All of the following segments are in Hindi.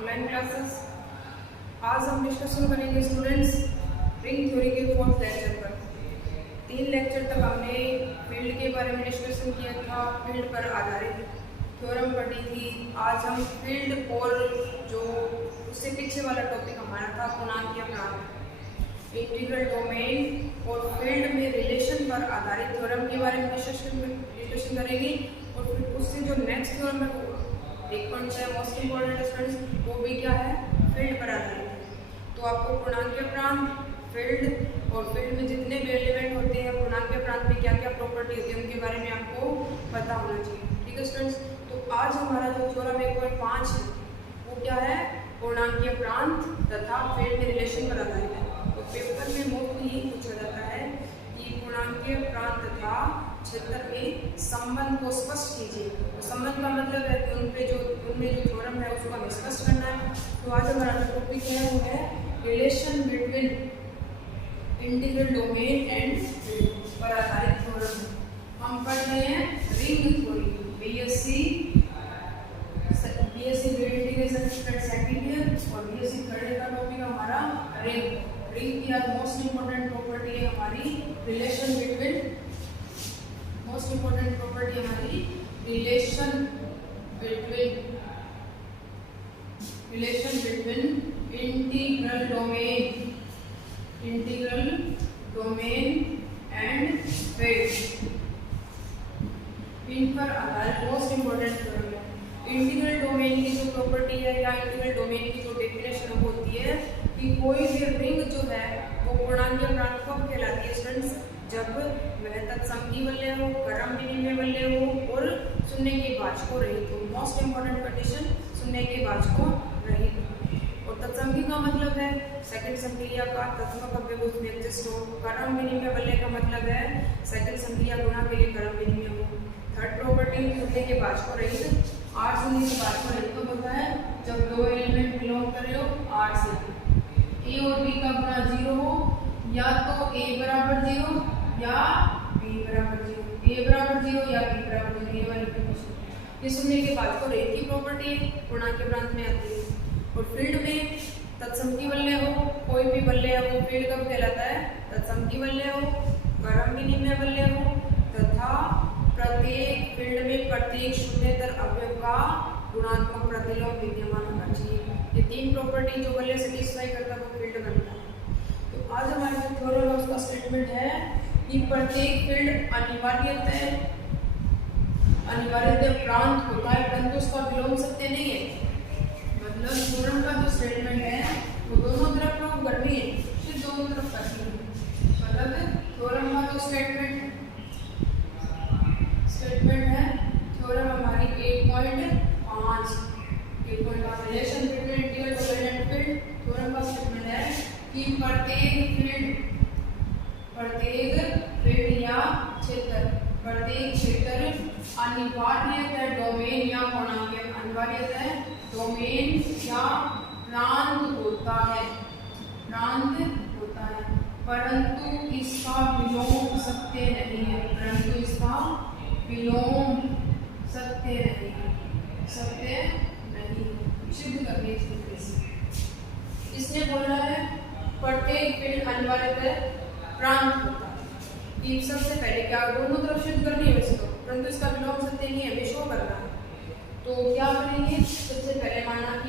Online classes. आज हम डिस्कशन करेंगे स्टूडेंट्स रिंग थ्योरी के 4th लेक्चर पर। 3 लेक्चर तक हमने फील्ड के बारे में डिस्कशन किया था, फील्ड पर आधारित थ्योरम पढ़ी थी। आज हम फील्ड और जो उससे पीछे वाला टॉपिक हमारा था पूर्णांकीय प्रांत, इंटीग्रल डोमेन और फील्ड में रिलेशन पर आधारित थ्योरम के बारे में डिस्कशन करेंगे। और फिर उससे जो नेक्स्ट थ्योरम है वो 1.6 मोस्ट इम्पोर्टेंट स्टूडेंट्स, वो भी क्या है, फील्ड पर आधारित है। तो आपको पूर्णांकीय प्रांत, फील्ड और फील्ड में जितने भी एलिमेंट होते हैं, पूर्णांकीय प्रांत में क्या क्या प्रॉपर्टी होती है, उनके बारे में आपको पता होना चाहिए। ठीक है स्टूडेंट्स, तो आज हमारा जो थ्योरम 1.5 है वो क्या है, पूर्णांकीय प्रांत तथा फील्ड में रिलेशन पर आधारित है। तो पेपर में मोस्टली यही पूछा जाता है कि पूर्णांकीय प्रांत तथा क्षेत्र में संबंध को स्पष्ट कीजिए। तो संबंध का मतलब है कि उनमें जो थ्योरम है उसको हमें स्पष्ट करना है। तो आज हमारा जो टॉपिक है वो है relation between integral domain and field पर आधारित थ्योरम। हम पढ़ रहे हैं ring theory, BSc integration second year और बीएससी थर्ड ईयर का टॉपिक हमारा रिंग। रिंग की आज मोस्ट इंपोर्टेंट प्रॉपर्टी है हमारी relation between, most important property हमारी relation between integral domain and field. इन पर आधारित मोस्ट इंपोर्टेंट थ्योरम है। इंटीग्रल डोमेन की जो प्रॉपर्टी है या इंटीग्रल डोमेन की जो डेफिनेशन होती है कि कोई भी रिंग जो है वो पूर्णांकीय प्रांत कब कहलाती है स्टूडेंट्स, जब वह तत्संगी वलय हो, क्रम विनिमय वलय हो और शून्य के वाचक रहित हो। मोस्ट इंपोर्टेंट कंडीशन, शून्य के वाचक रहित हो। और तत्संगी का मतलब है सेकंड संक्रिया का तत्समक अव्यय उसमें एग्जिस्ट हो। क्रम विनिमय वलय का मतलब है सेकंड संक्रिया गुणा के लिए क्रम विनिमय हो। थर्ड प्रॉपर्टी शून्य के वाचक रहित। आर शून्य के वाचक रहित तो होता है जब दो एलिमेंट बिलोंग कर रहे हो आर से, ए और बी का गुणा 0 हो, या तो a बराबर 0 या b बराबर 0, a बराबर 0 या b बराबर 0, ये वाली कंडीशन। ये शून्य के वाचक रहित की प्रॉपर्टी पूर्णांकीय प्रांत में आती है। और फील्ड में तत्समकी वलय हो, कोई भी वलय है वो फील्ड कब कहलाता है, तत्समकी वलय हो, क्रम विनिमय वलय हो तथा प्रत्येक फील्ड में प्रत्येक शून्येतर अवयव का गुणात्मक प्रतिलोम विद्यमान होना चाहिए। ये 3 प्रॉपर्टी जो वलय सेटिस्फाई करता है वो फील्ड बनता है। तो आज हमारा जो थ्योरम है उसका स्टेटमेंट है कि प्रत्येक फील्ड अनिवार्यतः प्रांत होता है परंतु उसका विलोम सत्य नहीं है। मतलब थ्योरम का जो स्टेटमेंट है वो दोनों तरफ प्रूव करनी है, सिर्फ दोनों तरफ करनी है। मतलब थ्योरम का जो स्टेटमेंट है, थ्योरम हमारी 1.5 relation between integral domain and field. Theorem का स्टेटमेंट है कि प्रत्येक फील्ड या क्षेत्र अनिवार्यतः डोमेन या पूर्णांक अनिवार्यतः डोमेन या प्रांत होता है, परंतु इसका विलोम सत्य नहीं है, सिद्ध करने की। इसने बोला है प्रत्येक फील्ड अनिवार्यतः प्रांत होता है। कि सबसे पहले क्या दोनों तरफ सिद्ध करनी है वैसे तो, परंतु इसका विलोम सत्य नहीं है, हमें शो करना है। तो क्या करेंगे, सबसे पहले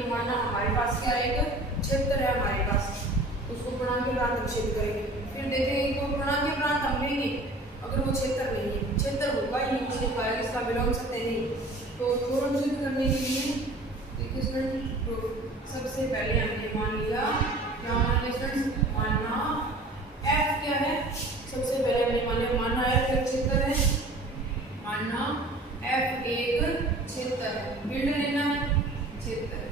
माना हमारे पास क्या एक क्षेत्र है हमारे पास, उसको पूर्णांकीय प्रांत हम सिद्ध करेंगे। फिर देखेंगे तो पूर्णांकीय प्रांत हम लेंगे, अगर वो क्षेत्र नहीं है, क्षेत्र होगा ही नहीं, सिद्ध पाएगा, इसका विलोम सत्य नहीं। तो थ्योरम सिद्ध करने के लिए तो सबसे पहले हमने मान लिया, क्या मान लिया फ्रेंड्स, माना f क्या है, सबसे पहले हमने माना f एक क्षेत्र है, माना f एक क्षेत्र है। फील्ड लेना है, क्षेत्र है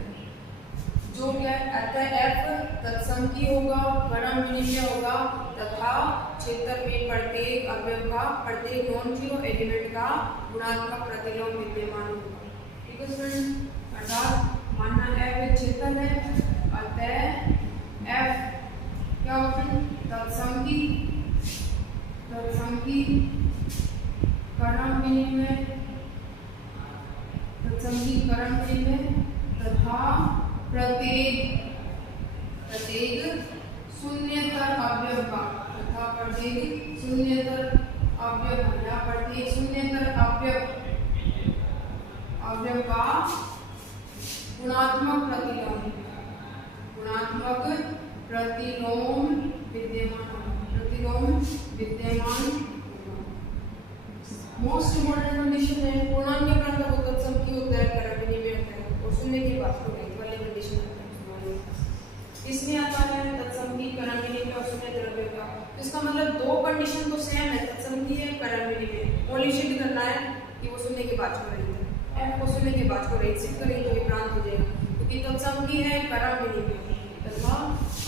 जो क्या है, अतः f तत्संकी होगा, क्रम विनिमय होगा तथा क्षेत्र में प्रत्येक अवयव का, प्रत्येक नॉन जीरो एलिमेंट का गुणात्मक प्रतिलोम विद्यमान होगा। ठीक है स्टूडेंट, अर्थात मानना f एक क्षेत्र है, अतः f क्या होगा, तत्संकी क्रम विनिमय तथा प्रत्येक शून्येतर अवयव का तथा प्रत्येक शून्येतर अवयव या प्रत्येक शून्येतर अवयव का गुणात्मक प्रतिलोम विद्यमान मोस्ट इम्पोर्टेंट कंडीशन है पूर्णांक प्रांत को तत्सम की होता है करण विनिमय होता है और शून्य की बात को नहीं वाली कंडीशन है। इसमें आता है तत्सम की करण विनिमय और शून्य द्रव्य का। इसका मतलब दो कंडीशन तो सेम है, तत्सम की है करण विनिमय। ओनली सिद्ध करना है कि वो शून्य के बाद को रहित है, एफ को शून्य के बाद को रहित सिद्ध करेंगे तो ये प्रांत हो जाएगा क्योंकि तत्सम की है करण विनिमय तथा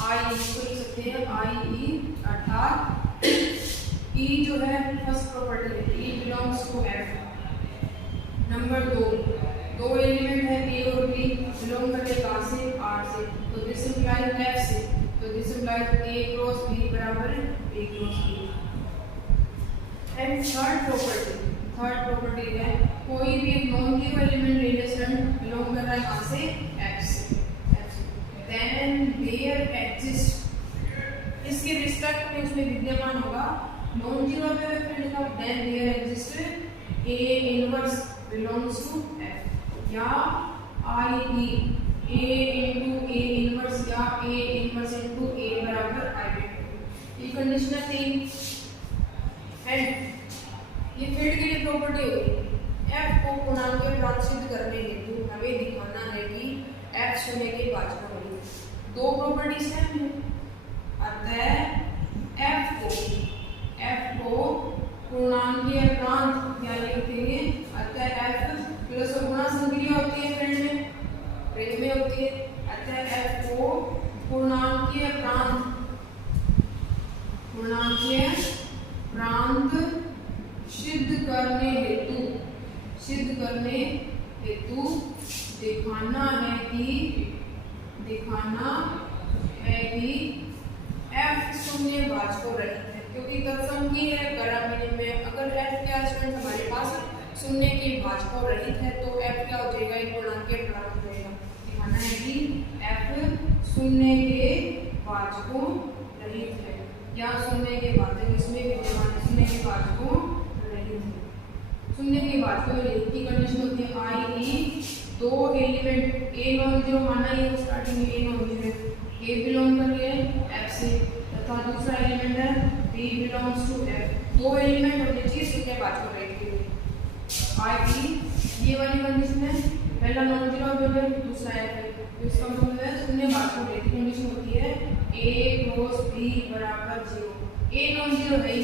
आई को लिख सकते हैं आई ई अर्थात E जो है फर्स्ट प्रॉपर्टी है E belongs to F। Number 2 दो एलिमेंट है A और B बिलोंग करते कहां से R से, तो दिस इंप्लाइज F से, तो this implies A cross B बराबर A cross B। And third property है कोई भी एक नॉन जीरो एलिमेंट ले ले स्टूडेंट बिलोंग कर रहा है कहां से F से, देन देयर एग्जिस्ट इसके रिस्पेक्ट में उसमें विद्यमान होगा नॉन जीरो फील्ड का, then there exist A inverse belongs to F या I A into A inverse या A इनवर्स इनटू A बराबर I वेक्टर। ये कंडीशन है 3 एंड ये फील्ड की प्रॉपर्टी होगी F को पूर्णांक के प्रांत सिद्ध करने हेतु हमें दिखाना है कि F शून्य के भाजक है। दो प्रॉपर्टीज हैं अतः F को पूर्णांकीय प्रांत यानी लिखेंगे अतः F प्लस गुणा संक्रिया होती है फील्ड में रेंज में होती है, अतः F को पूर्णांकीय प्रांत सिद्ध करने हेतु दिखाना है कि F शून्य भाजक रहित है क्योंकि तत्सम की है करण विनिमय। अगर F क्या स्टूडेंट हमारे पास शून्य के भाजक रहित है तो F क्या हो जाएगा एक पूर्णांकीय प्रांत हो जाएगा। दिखाना है कि F शून्य के भाजकों रहित है या शून्य के भाजक इसमें विद्यमान शून्य के भाजकों रहित है। शून्य के भाजकों रहित की कंडीशन होती है I E दो एलिमेंट A नॉन जीरो माना है स्टार्टिंग में A non zero A belong कर रहे हैं F से तथा दूसरा एलिमेंट है B बिलोंग्स टू F। दो एलिमेंट होने चाहिए शून्य भाजक रहित के लिए I E ये वाली कंडीशन है पहला नॉन जीरो है दूसरा F है तो इसका मतलब है शून्य भाजक रहित कंडीशन होती है A क्रॉस B बराबर 0। A नॉन जीरो है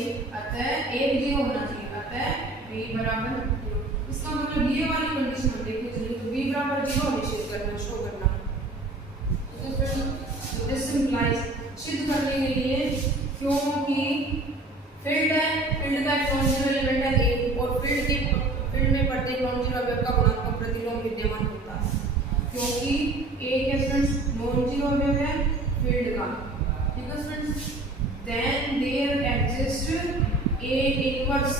अतः एक जीरो होना चाहिए अतः B बराबर 0। इसका मतलब ये वाली कंडीशन हम देखो चलिए तो B बराबर 0 निश्चित करना शो करना तो फिर दिस इंप्लाइज सिद्ध करने के लिए क्योंकि फील्ड है फील्ड का नॉन जीरो एलिमेंट है A और फील्ड में प्रत्येक नॉन जीरो अवयव का गुणात्मक प्रतिलोम विद्यमान होता है क्योंकि A के स्टूडेंट्स नॉन जीरो अवयव है फील्ड का, ठीक है students. Then there exist A inverse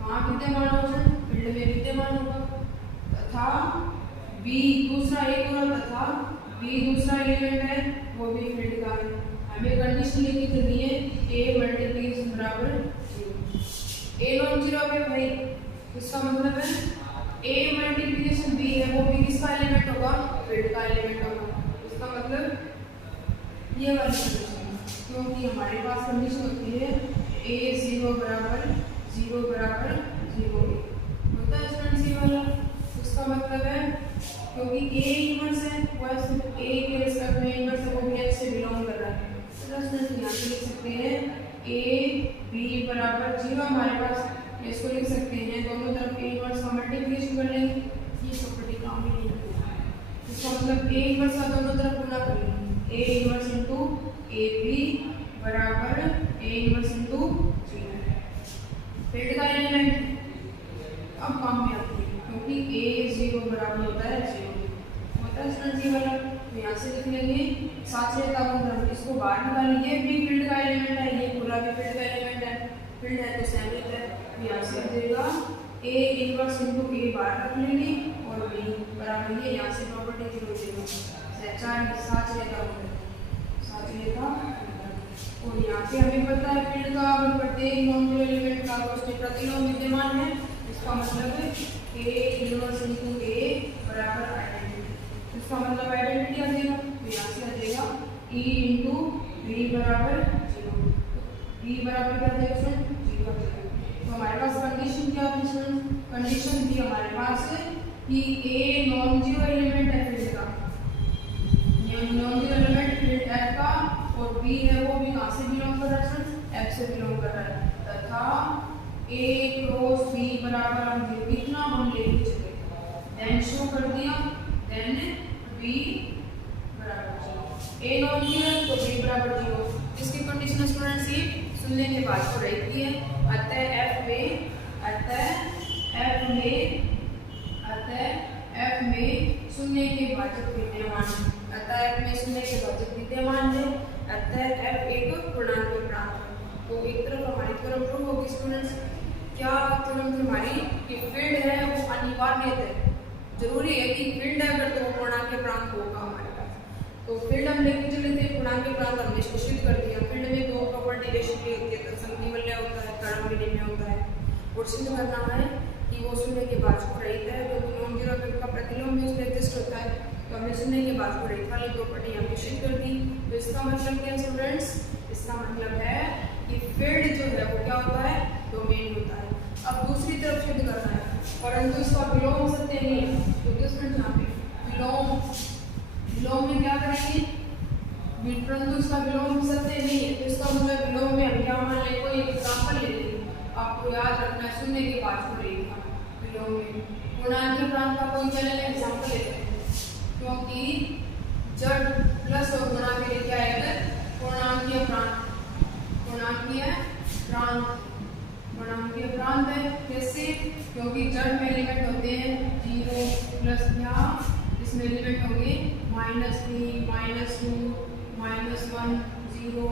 कहां विद्यमान होगा फील्ड में विद्यमान होगा तथा B दूसरा एक होगा तथा B दूसरा एलिमेंट है वो भी फील्ड का है। हमें कंडीशन लिखनी करनी है A मल्टीप्लिकेशन बराबर 0। A नॉन जीरो अवयव है इसका मतलब है A मल्टीप्लिकेशन B है वो भी किसका एलिमेंट होगा फील्ड का एलिमेंट होगा। इसका मतलब ये वाली कंडीशन क्योंकि हमारे पास कंडीशन होती है A 0 बराबर 0 होता है स्टूडेंट्स ये वाला। इसका मतलब है क्योंकि A इनवर्स है वह A के रिस्पेक्ट में इनवर्स है वो भी F से बिलोंग कर रहा है तो स्टूडेंट्स यहाँ पे लिख सकते हैं A B बराबर 0 हमारे पास इसको लिख सकते हैं दोनों तरफ A इनवर्स का मल्टीप्लिकेशन कर लेंगे ये प्रॉपर्टी काम ही नहीं करती। इसका मतलब A इनवर्स का दोनों तरफ गुणा कर लेंगे A इनवर्स इनटू AB बराबर A इनवर्स इनटू 0। फील्ड का एलिमेंट अब काम में आती है क्योंकि A 0 बराबर होता है 0 होता है स्टूडेंट्स ये वाला तो यहाँ से लिख लेंगे साथ से इसको बाहर निकालिए ये भी फील्ड का एलिमेंट है ये पूरा भी फील्ड का एलिमेंट है फील्ड है तो सहमत है यहाँ से देगा A इनवर्स इनटू A बाहर रख लेंगे और B बराबर ये यहाँ से प्रॉपर्टी 0 देगा साचले का और यहाँ पे हमें पता है फील्ड का प्रत्येक नॉन जीरो एलिमेंट का उसके प्रतिलोम विद्यमान है। इसका मतलब है A इनवर्स इनटू A बराबर आइडेंटिटी। इसका मतलब आइडेंटिटी आ जाएगा, तो यहाँ से आ जाएगा E इंटू B बराबर 0। B बराबर क्या देगा फ्रेंड 0 आ जाएगा। तो हमारे पास कंडीशन क्या है फ्रेंड, कंडीशन भी हमारे पास है कि A नॉन जीरो एलिमेंट है फील्ड का, non zero element field F का, और B है वो भी कहाँ से बिलोंग कर रहा है फ्रेंड्स, F से बिलोंग कर रहा है, तथा A क्रॉस B बराबर हम इतना हम लेके चले, देन शो कर दिया, देन B बराबर 0, A नॉन जीरो तो B बराबर 0। इसकी कंडीशन स्टूडेंट्स ये सुनने के बाद तो रहती है। अतः F में शून्य के वाचक विद्यमान, अतः F में शून्य के वाचक विद्यमान है, अतः F एक पूर्णांक प्रांत है। तो एक तरफ हमारी थ्योरम प्रूव होगी स्टूडेंट्स। क्या थ्योरम थी हमारी कि फील्ड है वो अनिवार्य है, जरूरी है कि फील्ड है अगर तो वो पूर्णांक प्रांत होगा हमारे पास। तो फील्ड हम लेके चले थे, पूर्णांक प्रांत हमने निश्चित कर दिया। फील्ड में दो प्रॉपर्टी रेशियो होती है, तत्सम वलय होता है, क्रम विनिमय होता है, और सिद्ध करना है कि वो शून्य के वाचक रहित है, जो नॉन जीरो का प्रतिलोम में उसमें एग्जिस्ट होता है। तो हमने शून्य के वाचक रहित वाली प्रॉपर्टी हम निश्चित कर दी। तो इसका मतलब क्या है स्टूडेंट्स, इसका मतलब है कि फील्ड जो है वो क्या होता है, डोमेन होता है। अब दूसरी तरफ सिद्ध करना है, परंतु इसका विलोम सत्य नहीं है। तो स्टूडेंट्स यहाँ पे विलोम में क्या करेंगे, परंतु इसका विलोम सत्य नहीं है। तो इसका मतलब विलोम में हम क्या मान ले, कोई एग्जांपल ले लेंगे, आपको याद रखना है शून्य के वाचक रहेगा विलोम में। पूर्णांक प्रांत का कोई चैनल एग्जांपल ले लेते हैं, क्योंकि जड़ प्लस और गुणा के लिए क्या आएगा, पूर्णांकीय प्रांत है। कैसे, क्योंकि जड़ में एलिमेंट होते हैं 0 प्लस, यहाँ इसमें एलिमेंट होंगे -3 -2 -1 0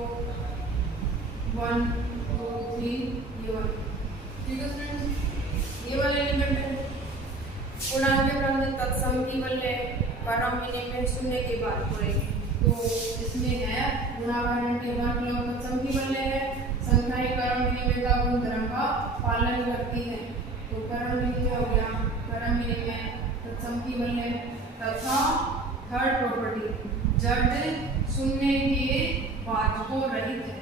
1 2 3 ये वाला, ठीक है फ्रेंड्स, ये वाले एलिमेंट है। पूर्णांक प्रांत तत्सम वलय क्रम विनिमय शून्य के बाद पड़ेगी। तो इसमें है गुणाकार के बाद तत्सम वलय है, संख्याएं क्रम विनिमय का गुणधर्म का पालन करती है। तो क्रम विनिमय हो गया, क्रम विनिमय तत्सम वलय, तथा थर्ड प्रॉपर्टी जड़ शून्य के वाचकों रहित है,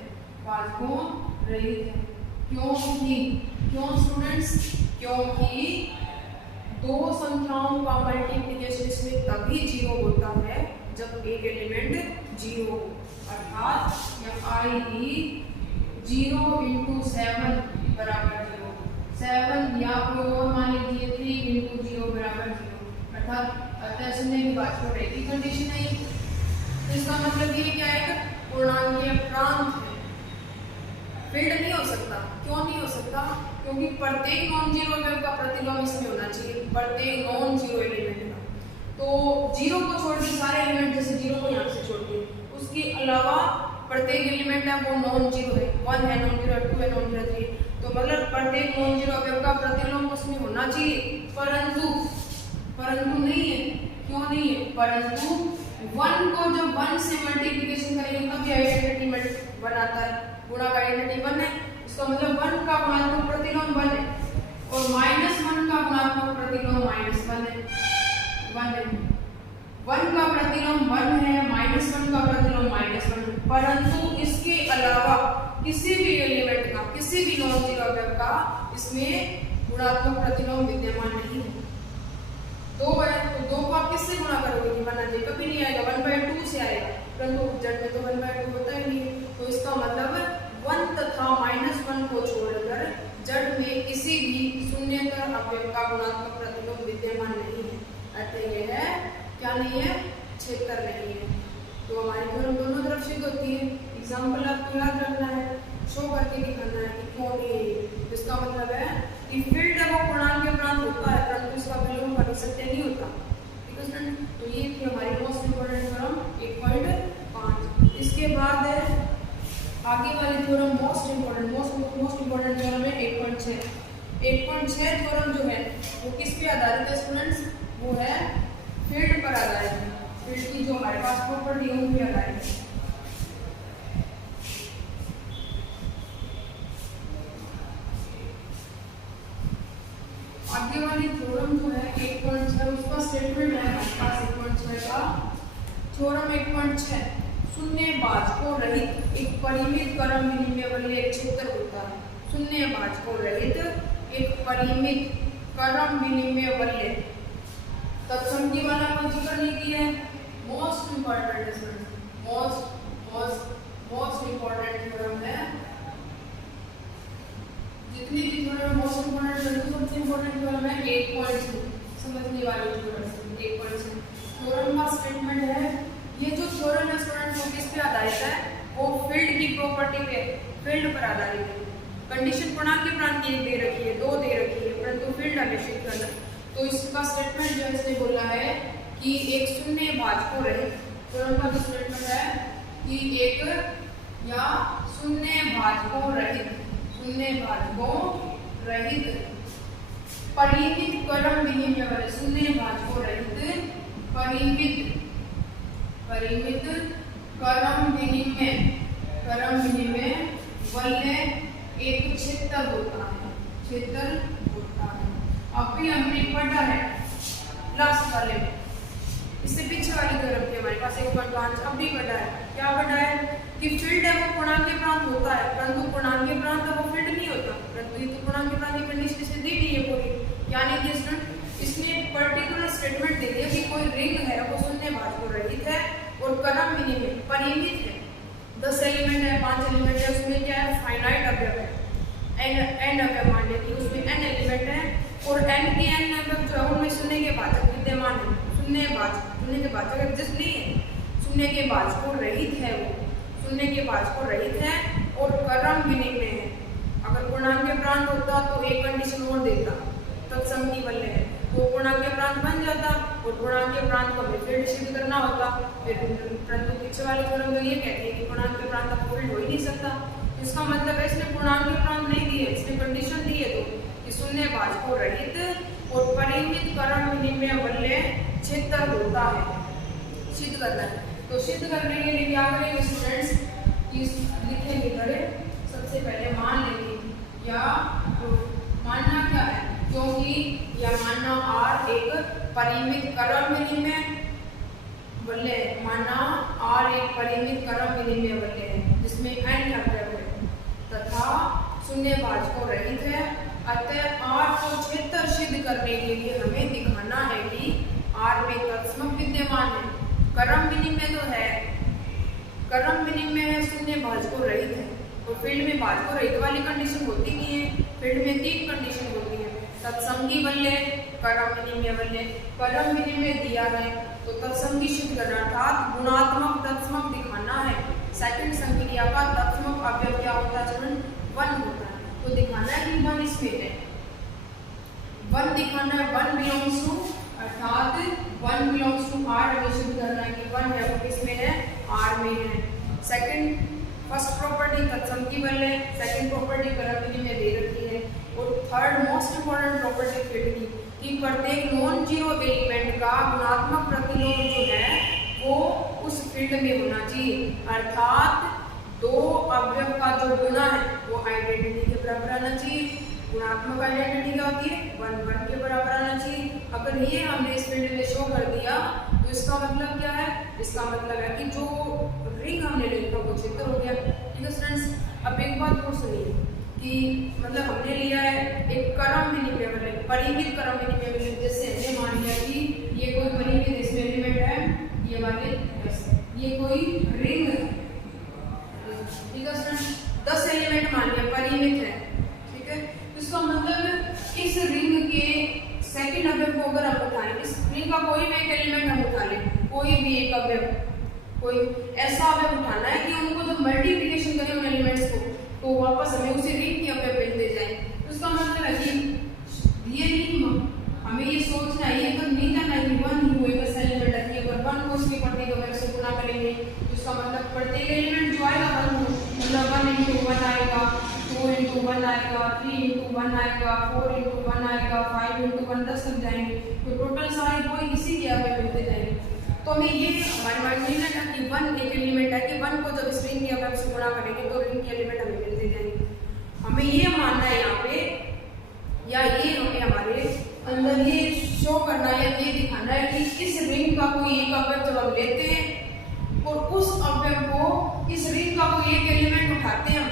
क्यों स्टूडेंट्स, क्योंकि दो संख्याओं का मल्टीप्लिकेशन इसमें तभी 0 होता है जब एक एलिमेंट 0 हो, अर्थात i 0 × 7 बराबर 0, 7 या कोई और मान लीजिए 3 × 0 बराबर 0, अर्थात अतः शून्य की बात को रहती कंडीशन है। इसका मतलब ये क्या है, पूर्णांकीय प्रांत है, फील्ड नहीं हो सकता। क्यों नहीं हो सकता, क्योंकि प्रत्येक नॉन जीरो एलिमेंट का प्रतिलोम इसमें होना चाहिए, प्रत्येक नॉन जीरो एलिमेंट का। तो 0 को छोड़ के सारे एलिमेंट, जैसे 0 को यहाँ से छोड़ के, उसके अलावा प्रत्येक एलिमेंट है वो नॉन जीरो है, 1 है नॉन जीरो, 2 है नॉन जीरो, 3, तो मतलब प्रत्येक नॉन जीरो एलिमेंट का प्रतिलोम उसमें होना चाहिए, परंतु नहीं है। क्यों नहीं है, परंतु 1 को जब 1 से मल्टीप्लिकेशन करेंगे तभी आइडेंटिटी 1 आता है, गुणा का आइडेंटिटी 1 है। इसका मतलब 1 का गुणात्मक प्रतिलोम 1 है, और -1 का गुणात्मक प्रतिलोम -1 है। 1 का प्रतिलोम 1 है, -1 का प्रतिलोम -1, परंतु इसके अलावा किसी भी एलिमेंट का, किसी भी नॉन जीरो का इसमें गुणात्मक प्रतिलोम विद्यमान नहीं है। 2 है तो 2 को आप किससे गुणा करोगे, बना दे कभी नहीं आएगा, 1/2 से आएगा, परंतु जड़ में तो 1/2 होता ही नहीं है। तो इसका मतलब 1 तथा -1 को छोड़कर जड़ में किसी भी शून्येतर अवयव का गुणात्मक प्रतिलोम विद्यमान नहीं है, अतः यह क्या नहीं है, क्षेत्र नहीं है। तो हमारी थ्योरम दोनों तरफ सिद्ध होती है। एग्जाम्पल आपको याद रखना है, शो करके दिखाना है कि क्यों नहीं है। इसका मतलब है कि फील्ड है वो पूर्णांक प्रांत होता है, परंतु इसका विलोम कभी सत्य नहीं होता, ठीक है स्टूडेंट। तो ये थी हमारी मोस्ट इंपोर्टेंट थ्योरम 1.5। इसके बाद है आगे वाली थ्योरम मोस्ट इंपोर्टेंट थ्योरम है 1.6। 1.6 थ्योरम जो है वो किस पे आधारित है स्टूडेंट्स, वो है फील्ड पर आधारित है। फील्ड की जो हमारे पास प्रॉपर्टी है उनकी लगाएंगे। आगे वाली थ्योरम जो है 1.6 उसका स्टेटमेंट है हमारे पास 1.6 का थ्योरम 1.6 शून्यभाजकों रहित एक परिमित क्रम विनिमय वाले एक क्षेत्र होता है। शून्यभाजकों रहित एक परिमित क्रम विनिमय वाले तत्संगी वाला को जिक्र नहीं किया है। Most important most important theorem है। जितनी भी थ्योरम मोस्ट इंपॉर्टेंट सबसे इंपॉर्टेंट थ्योरम है 1.2 समझने वाली थ्योरम 1.2 थ्योरम का स्टेटमेंट है। ये जो थ्योरम है स्टूडेंट वो किस पे आधारित है? वो फील्ड की प्रॉपर्टी पे फील्ड पर आधारित है। कंडीशन पूर्णांक की प्रांत एक दे रखी है, 2 दे रखी है, परंतु फील्ड हमेशा करना। तो इसका स्टेटमेंट जो इसने बोला है कि एक शून्यभाजकों रहित थ्योरम का जो स्टेटमेंट है कि एक या शून्यभाजकों रहित परिमित क्रम विनिमय वाले शून्यभाजकों रहित परिमित क्रम विनिमय वाले एक क्षेत्र होता है। अभी हमने पढ़ा है लास्ट वाले में, इससे पीछे वाली तरफ थी हमारे पास 1.5 अब भी पढ़ा है। क्या पढ़ा है कि फील्ड है वो पूर्णांक प्रांत होता है, परंतु पूर्णांक प्रांत वो फील्ड नहीं होता। परंतु ये तो पूर्णांक प्रांत की कंडीशन इसने दी नहीं है पूरी, यानी कि इसने पर्टिकुलर स्टेटमेंट दे दिया कि कोई रिंग है वो शून्यभाजकों रहित है और क्रम विनिमय परिमित है। 10 एलिमेंट है, 5 एलिमेंट है, उसमें क्या है फाइनाइट अवयव है, एन अवयव मान लें कि उसमें n एलिमेंट है और n के n अवयव जो है उनमें शून्य के भाजक विद्यमान है। शून्य के भाजक एग्जिस्ट नहीं है, शून्य के भाजकों रहित है, वो शून्य के भाजकों रहित है और क्रम विनिमय है। अगर पूर्णांक प्रांत होता तो एक कंडीशन और देता तत्संगी बल्ले है, वो पूर्णांक प्रांत बन जाता और पूर्णांक प्रांत को हमें फील्ड सिद्ध करना होता। फिर परंतु पीछे वाले थ्योरम तो ये कहती है कि पूर्णांक प्रांत को फील्ड हो ही नहीं सकता। इसका मतलब है इसने पूर्णांक प्रांत नहीं दिए, इसने कंडीशन दी है तो कि शून्यभाजकों रहित और परिमित क्रम विनिमय वाले क्षेत्र होता है। सिद्ध करना है तो सिद्ध करने के लिए क्या करेंगे स्टूडेंट्स, लिखेंगे खड़े सबसे पहले मान लेंगे या तो मानना क्या है, क्योंकि या मानना R एक परिमित क्रम विनिमय बल्ले, मानना R एक परिमित क्रम विनिमय बल्ले है जिसमें n अवयव है तथा शून्यभाजकों रहित है। अतः R को क्षेत्र सिद्ध करने के लिए हमें दिखाना है कि R में तत्सम विद्यमान है। क्रम विनिमय तो है, क्रम विनिमय है, शून्यभाजकों रहित है और फील्ड में भाजकों रहित वाली कंडीशन होती नहीं है। फील्ड में 3 कंडीशन होती है, तत्संगी बल्ले, क्रम विनिमय बल्ले। क्रम विनिमय दिया है तो तत्संगी सिद्ध करना अर्थात गुणात्मक तत्समक दिखाना है। सेकंड संक्रिया का तत्समक अवयव क्या होता है चरण 1 होता है, तो दिखाना है कि 1 इसमें है, 1 दिखाना है, 1 बिलोंग्स टू अर्थात 1 बिलोंग्स टू R हमें सिद्ध करना है कि 1 है वो किसमें है R में है। सेकंड फर्स्ट प्रॉपर्टी तत्संगी बल्ले, सेकंड प्रॉपर्टी क्रम विनिमय दे रखी है और third most important property field की कि प्रत्येक नॉन जीरो एलिमेंट का गुणात्मक प्रतिलोम जो है वो उस फील्ड में होना चाहिए, अर्थात 2 अवयव का जो गुना है वो आइडेंटिटी के बराबर आना चाहिए। गुणात्मक आइडेंटिटी क्या होती है 1 1 के बराबर आना चाहिए। अगर ये हमने इस फील्ड में शो कर दिया तो इसका मतलब क्या है, इसका मतलब है कि जो रिंग हमने लिखा वो क्षेत्र हो गया। ठीक है स्टूडेंट्स, अब एक बात और सुनिए कि मतलब हमने लिया है एक क्रम विनिमय मतलब परिमित क्रम विनिमय मतलब जैसे हमने मान लिया कि ये कोई परिमित इसमें एलिमेंट है, ये वाले ये कोई रिंग है। ठीक है स्टूडेंट्स, 10 एलिमेंट मान लिया परिमित है। ठीक है, इसका मतलब इस रिंग के सेकंड अवयव को अगर हम उठाएं, इस रिंग का कोई भी एक एलिमेंट हम उठा लें, कोई भी एक अवयव, कोई ऐसा अवयव उठाना है कि उनको जब मल्टीप्लिकेशन करें उन एलिमेंट्स को तो वापस हमें उसी रिंग के अवयव मिलते जाए। तो इसका मतलब है कि ये नहीं, हमें ये सोचना है, ये तो नहीं जाना है कि 1 ही होएगा बस एलिमेंट है, अगर 1 को उसकी प्रत्येक अवयव से गुणा करेंगे तो इसका मतलब प्रत्येक एलिमेंट जो आएगा 1 मतलब 1 × 1 आएगा, 2 × 1 आएगा, 3 × 1 आएगा, 4 × 1 आएगा, 5 × 1 10 तक जाएंगे तो टोटल सारे कोई इसी के अवयव मिलते जाएंगे। तो हमें ये हमारे माइंड में ना कि वन एक एलिमेंट है कि वन को जब इस रिंग की अगर से गुणा करेंगे तो रिंग के एलिमेंट हमें मिलते जाएंगे। हमें ये मानना है यहाँ पे, या ये हमें हमारे अंदर ये शो करना है, ये दिखाना है कि इस रिंग का कोई एक अवयव जब हम लेते हैं और उस अवयव को, इस रिंग का कोई एक एलिमेंट उठाते हैं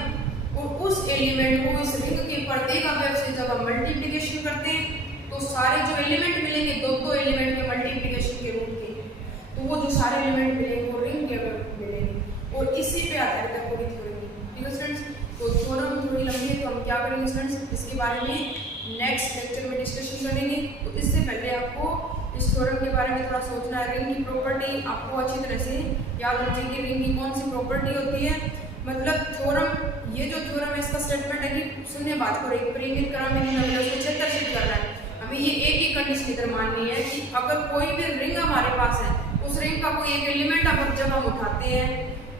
और उस एलिमेंट को इस रिंग के प्रत्येक अवयव से जब हम मल्टीप्लिकेशन करते हैं तो सारे जो एलिमेंट मिलेंगे दो एलिमेंट के मल्टीप्लिकेशन के रूप के, तो वो जो सारे एलिमेंट मिलेंगे वो रिंग के अवयव मिलेंगे और इसी पे आधारित है पूरी थ्योरी। ठीक है स्टूडेंट्स, तो थ्योरम थोड़ी लंबी है तो हम क्या करेंगे स्टूडेंट्स, इसके बारे में नेक्स्ट लेक्चर में डिस्कशन करेंगे। तो इससे पहले आपको इस थ्योरम के बारे में थोड़ा सोचना है। रिंग की प्रॉपर्टी आपको अच्छी तरह से याद होनी चाहिए कि रिंग की कौन सी प्रॉपर्टी होती है। मतलब थ्योरम, ये जो थ्योरम है इसका स्टेटमेंट है कि शून्य बात को एक परिमित क्रम में नहीं, उसको क्षेत्रफल कर रहा है। हमें ये एक ही कंडीशन इधर माननी है कि अगर कोई भी रिंग हमारे पास है, उस रिंग का कोई एक एलिमेंट अगर जब हम उठाते हैं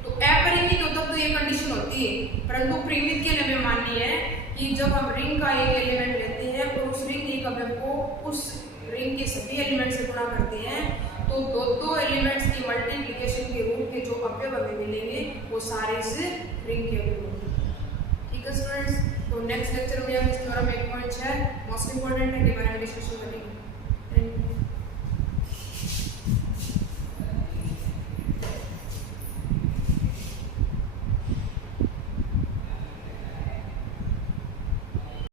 तो अपरिमित हो तब तो ये कंडीशन होती है, परंतु परिमित के लिए हमें माननी है कि जब हम रिंग का एक एलिमेंट लेते हैं और उस रिंग के अवयव को उस रिंग के सभी एलिमेंट से गुणा करते हैं तो दो एलिमेंट्स की मल्टीप्लिकेशन के रूप के जो अवयव हमें मिलेंगे वो सारे इस रिंग के अवयव होंगे। ठीक है स्टूडेंट्स, तो नेक्स्ट लेक्चर में हम इस थ्योरम 1.6 मोस्ट इंपोर्टेंट है के बारे में डिस्कशन करेंगे।